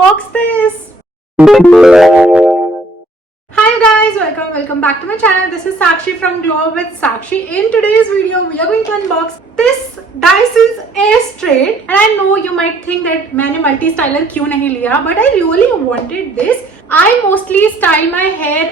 unbox this. Hi guys, welcome back to my channel. This is Sakshi from Glow Up with Sakshi. In today's video, we are going to unbox this Dyson's Airstraight. And I know you might think that मैंने multi styler क्यों नहीं लिया, but I really wanted this. I mostly style my hair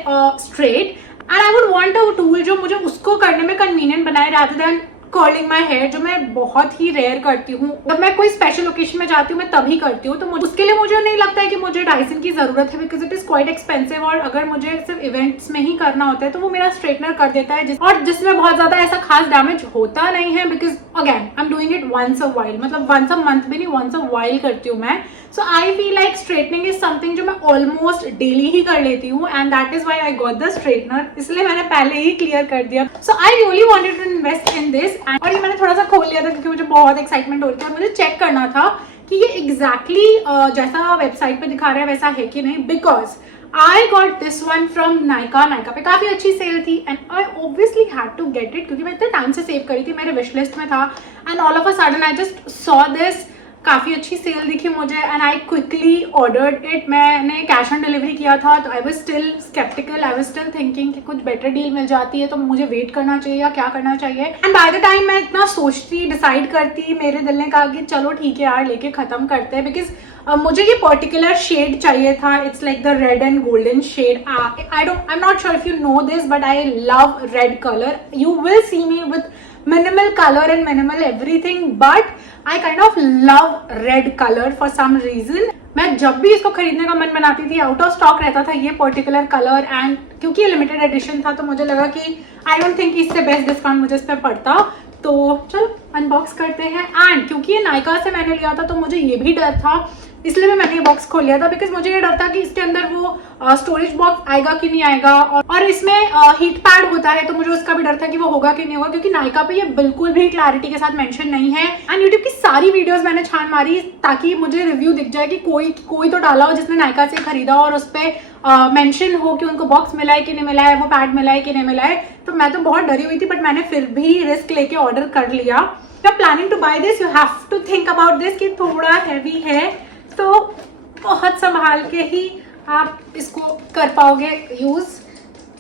straight, and I would want a tool जो मुझे उसको करने में convenient बनाए rather than curling my hair, जो मैं बहुत ही रेयर करती हूँ। जब मैं कोई स्पेशल ओकेजन में जाती हूँ मैं तभी करती हूँ, तो उसके लिए मुझे नहीं लगता है कि मुझे डायसन की जरूरत है, because it is quite expensive. और अगर मुझे सिर्फ इवेंट्स में ही करना होता है तो वो मेरा स्ट्रेटनर कर देता है, और जिसमें बहुत ज्यादा ऐसा खास डैमेज होता नहीं है, because again I am doing it once a while, मतलब वंस अ मंथ भी नहीं, वंस अ वाइल करती हूँ मैं। So I feel like straightening is something जो मैं ऑलमोस्ट डेली ही कर लेती हूँ, and that is why I got the straightener, इसलिए मैंने पहले ही क्लियर कर दिया। So I really wanted to invest in this, और ये मैंने थोड़ा सा खोल लिया था क्योंकि मुझे बहुत एक्साइटमेंट हो रही थी। मुझे चेक करना था कि ये एग्जैक्टली जैसा वेबसाइट पे दिखा रहा है वैसा है कि नहीं, because I got this one from Nykaa. Nykaa पे काफी अच्छी सेल थी and I obviously had to get it, क्योंकि मैं इतने टाइम से सेव करी थी, मेरे विश लिस्ट में था, and all of a sudden I just saw this. काफी अच्छी सेल दिखी मुझे and I quickly ordered it. मैंने कैश ऑन डिलीवरी किया था, तो I was still skeptical, I was still thinking कि कुछ बेटर डील मिल जाती है तो मुझे वेट करना चाहिए या क्या करना चाहिए। एंड बाय द टाइम मैं इतना सोचती, डिसाइड करती, मेरे दिल ने कहा कि चलो ठीक है यार, लेके खत्म करते हैं, बिकॉज मुझे ये पर्टिकुलर शेड चाहिए था। It's like the red and golden shade. I am not sure if you know this, but I love red colour. You will see me with minimal color and minimal everything, but I kind of love red color for some reason. मैं जब भी इसको खरीदने का मन बनाती थी, out of stock रहता था ये पर्टिकुलर कलर, एंड क्योंकि ये लिमिटेड एडिशन था तो मुझे लगा कि आई डोंट थिंक इससे बेस्ट डिस्काउंट मुझे इस पर पड़ता। तो चलो अनबॉक्स करते हैं। एंड क्योंकि ये नायका से मैंने लिया था तो मुझे ये भी डर था, इसलिए मैंने ये बॉक्स खोल लिया था, बिकॉज मुझे ये डर था कि इसके अंदर वो स्टोरेज बॉक्स आएगा कि नहीं आएगा, और इसमें हीट पैड होता है तो मुझे उसका भी डर था कि वो होगा कि नहीं होगा, क्योंकि नायका पे ये बिल्कुल भी क्लैरिटी के साथ मेंशन नहीं है। एंड यूट्यूब की सारी वीडियोस मैंने छान मारी ताकि मुझे रिव्यू दिख जाए कि कोई तो डाला हो जिसने नायका से खरीदा और उस पर मेंशन हो कि उनको बॉक्स मिला है कि नहीं मिला है, वो पैड मिला है कि नहीं मिला है। तो मैं तो बहुत डरी हुई थी, बट मैंने फिर भी रिस्क लेके ऑर्डर कर लिया। You are planning to buy this, you have to think about this कि थोड़ा हैवी है, तो बहुत संभाल के ही आप इसको कर पाओगे यूज।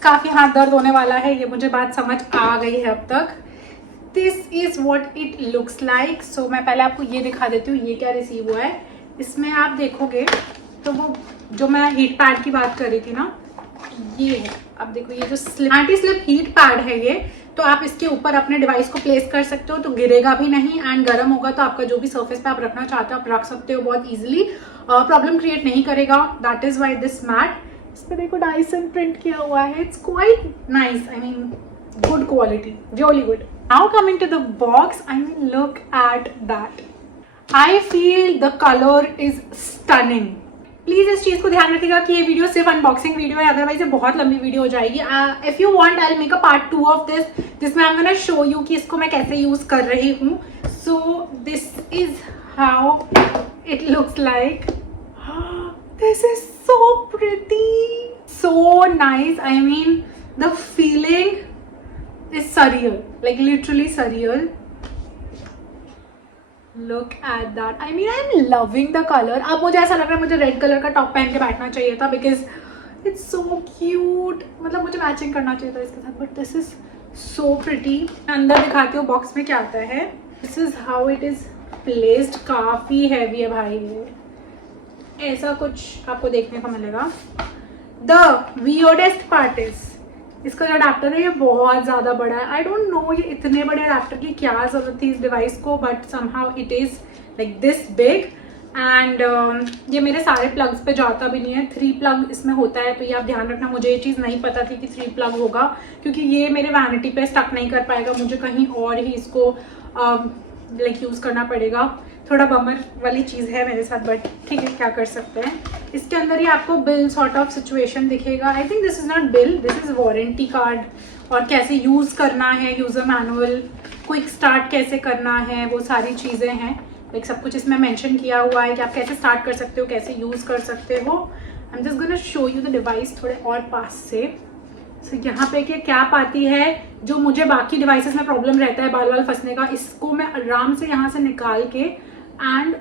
काफी हाथ दर्द होने वाला है, ये मुझे बात समझ आ गई है अब तक। This is what it looks like. So मैं पहले आपको ये दिखा देती हूँ ये क्या रिसीव हुआ है। इसमें आप देखोगे तो वो जो मैं हीट पैड की बात कर रही थी ना, ये है। अब देखो ये जो एंटी स्लिप हीट पैड है ये, तो आप इसके ऊपर अपने डिवाइस को प्लेस कर सकते हो, तो गिरेगा भी नहीं, एंड गर्म होगा तो आपका जो भी सर्फेस पे आप रखना चाहते हो आप रख सकते हो बहुत इजीली, प्रॉब्लम क्रिएट नहीं करेगा। That is why this mat. इस पे देखो डायसन प्रिंट किया हुआ है, it's quite nice, I mean good quality, really good. Now coming to the box, I mean look at that, I feel the colour is stunning. Please इस चीज को ध्यान रखिएगा कि ये वीडियो सिर्फ अनबॉक्सिंग वीडियो है, अदरवाइज ये बहुत लंबी वीडियो हो जाएगी। If you want I will make a part 2 of this, जिसमें I am gonna show you कि इसको मैं कैसे यूज कर रही हूँ। So this is how it looks like. This is so pretty, so nice. I mean, the feeling is surreal, like literally surreal. Look at that. I mean, I'm loving the color. अब मुझे ऐसा लग रहा है मुझे red colour का top पहन के बैठना चाहिए था, because it's so cute. मतलब मुझे मैचिंग करना चाहिए था इसके साथ, but this is so pretty. अंदर दिखाती हूँ बॉक्स में क्या आता है। This is how it is placed. काफी हैवी है भाई, ये ऐसा कुछ आपको देखने को मिलेगा। द वियर्डेस्ट पार्ट इज इसका जो अडेप्टर है ये बहुत ज्यादा बड़ा है। आई डोंट नो ये इतने बड़े अडेप्टर की क्या जरूरत थी इस डिवाइस को, but somehow it is like this big. And ये मेरे सारे प्लग्स पे जाता भी नहीं है, 3 प्लग इसमें होता है, तो ये आप ध्यान रखना। मुझे ये चीज़ नहीं पता थी कि 3 प्लग होगा, क्योंकि ये मेरे वैनिटी पे स्टक नहीं कर पाएगा, मुझे कहीं और ही इसको लाइक यूज़ करना पड़ेगा। थोड़ा बमर वाली चीज़ है मेरे साथ, बट ठीक है, क्या कर सकते हैं। इसके अंदर ही आपको बिल सॉर्ट ऑफ सिचुएशन दिखेगा। आई think this is not bill, this is warranty card, और कैसे यूज़ करना है, यूज़र मैनुअल, क्विक स्टार्ट कैसे करना है, वो सारी चीज़ें हैं। लाइक सब कुछ इसमें मेंशन किया हुआ है कि आप कैसे स्टार्ट कर सकते हो, कैसे यूज़ कर सकते हो। I am just gonna show you the device थोड़े और पास से। सो यहाँ पे एक कैप आती है, जो मुझे बाकी डिवाइसेस में प्रॉब्लम रहता है बाल वाल फंसने का, इसको मैं आराम से यहाँ से निकाल के एंड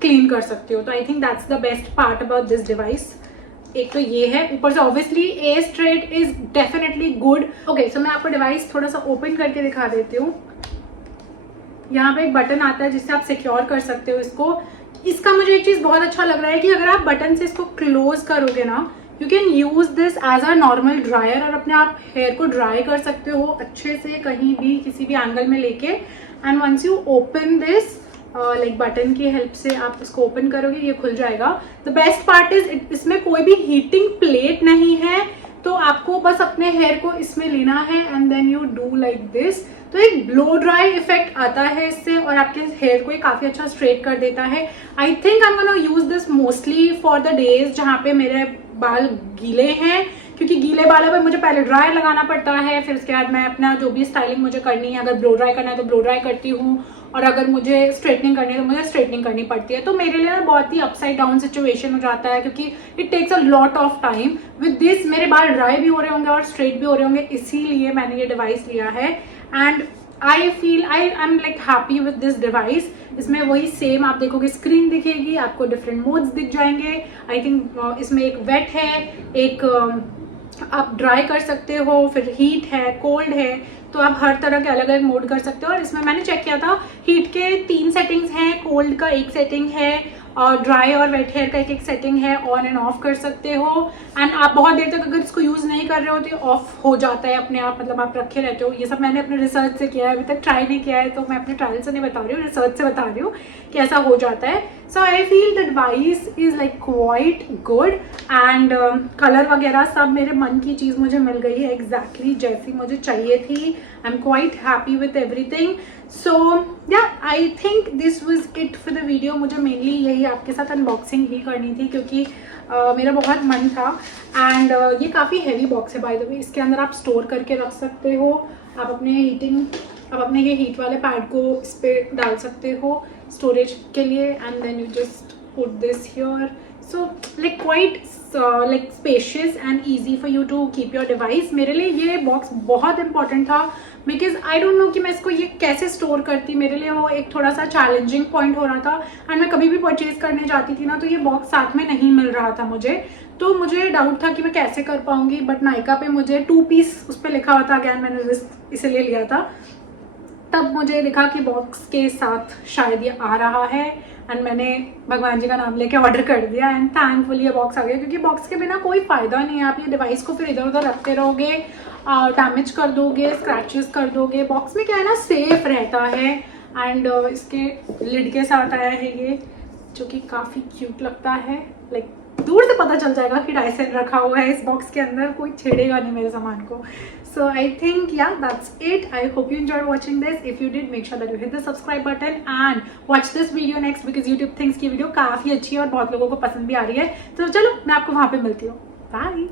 क्लीन कर सकते हो। तो I think that's the best part about this device. एक तो ये है, ऊपर से obviously a straight is definitely good. Okay, so मैं आपको डिवाइस थोड़ा सा ओपन करके दिखा देती हूँ। यहाँ पे एक बटन आता है जिससे आप सिक्योर कर सकते हो इसको। इसका मुझे एक चीज बहुत अच्छा लग रहा है कि अगर आप बटन से इसको क्लोज करोगे ना, you can use this as a normal dryer, और अपने आप हेयर को ड्राई कर सकते हो अच्छे से, कहीं भी किसी भी एंगल में लेके। And once you open this like button की हेल्प से आप इसको ओपन करोगे, ये खुल जाएगा। द बेस्ट पार्ट इज इसमें कोई भी हीटिंग प्लेट नहीं है, तो आपको बस अपने हेयर को इसमें लेना है and then you do like this. तो एक ब्लो ड्राई इफेक्ट आता है इससे, और आपके हेयर को काफी अच्छा स्ट्रेट कर देता है। I think I am gonna use this mostly for the days जहाँ पे मेरे बाल गीले हैं, क्योंकि गीले बालों पे मुझे पहले ड्राई लगाना पड़ता है, फिर उसके बाद मैं अपना जो भी स्टाइलिंग मुझे करनी है, अगर ब्लो ड्राई करना है तो ब्लो ड्राई करती हूँ, और अगर मुझे स्ट्रेटनिंग करनी है तो मुझे स्ट्रेटनिंग करनी पड़ती है। तो मेरे लिए बहुत ही अपसाइड डाउन सिचुएशन हो जाता है, क्योंकि it takes a lot of time. With this मेरे बाल ड्राई भी हो रहे होंगे और स्ट्रेट भी हो रहे होंगे, इसीलिए मैंने ये डिवाइस लिया है। And I feel I am like happy with this device. इसमें वही सेम आप देखोगे, स्क्रीन दिखेगी, आपको डिफरेंट मोड्स दिख जाएंगे। आई थिंक इसमें एक वेट है, एक आप ड्राई कर सकते हो, फिर हीट है, कोल्ड है, तो आप हर तरह के अलग अलग मोड कर सकते हो। और इसमें मैंने चेक किया था, हीट के 3 सेटिंग्स हैं, कोल्ड का 1 सेटिंग है, और ड्राई और वेट हेयर का एक सेटिंग है, ऑन एंड ऑफ कर सकते हो। एंड आप बहुत देर तक अगर इसको यूज नहीं कर रहे हो तो ऑफ हो जाता है अपने आप, मतलब आप रखे रहते हो। ये सब मैंने अपने रिसर्च से किया है, अभी तक ट्राई नहीं किया है, तो मैं अपने ट्रायल से नहीं बता रही हूँ, रिसर्च से बता रही हूँ कि ऐसा हो जाता है। So I feel the device is like quite good, and colour वगैरह सब मेरे मन की चीज मुझे मिल गई है एग्जैक्टली जैसी मुझे चाहिए थी। I am quite happy with everything. So yeah I think this was it for the video. मुझे मेनली यही आपके साथ अनबॉक्सिंग ही करनी थी, क्योंकि मेरा बहुत मन था। एंड ये काफ़ी हैवी बॉक्स है बाय द वे, इसके अंदर आप स्टोर करके रख सकते हो। आप अपने ये हीट वाले पैड को इस पर डाल सकते हो स्टोरेज के लिए, and then you just put this here. So like quite like spacious and easy for you to keep your device. मेरे लिए ये बॉक्स बहुत इंपॉर्टेंट था, बिकॉज आई डोंट नो कि मैं इसको ये कैसे स्टोर करती। मेरे लिए वो एक थोड़ा सा चैलेंजिंग पॉइंट हो रहा था, एंड मैं कभी भी परचेज करने जाती थी ना, तो ये बॉक्स साथ में नहीं मिल रहा था मुझे, तो मुझे डाउट था कि मैं कैसे कर पाऊंगी। बट नायका पे मुझे 2 पीस उस पर लिखा हुआ था, अगैन मैंने रिस्क इसीलिए लिया था, तब मुझे लिखा कि बॉक्स के साथ शायद ये आ रहा है, एंड मैंने भगवान जी का नाम लेके ऑर्डर कर दिया, एंड थैंकफुली ये बॉक्स आ गया। क्योंकि बॉक्स के बिना कोई फायदा नहीं है, आप ये डिवाइस को फिर इधर उधर रखते रहोगे, डैमेज कर दोगे, स्क्रैचेस कर दोगे। बॉक्स में क्या है ना, सेफ रहता है। एंड इसके लिड के साथ आया है ये, जो कि काफ़ी क्यूट लगता है। लाइक दूर से पता चल जाएगा कि डायसन रखा हुआ है इस बॉक्स के अंदर, कोई छेड़ेगा नहीं मेरे सामान को। So I think yeah, that's it. I hope you enjoyed watching this. If you did, make sure that you hit the subscribe button and watch this video next, because YouTube thinks की video काफ़ी अच्छी है और बहुत लोगों को पसंद भी आ रही है। तो चलो मैं आपको वहाँ पे मिलती हूँ। Bye.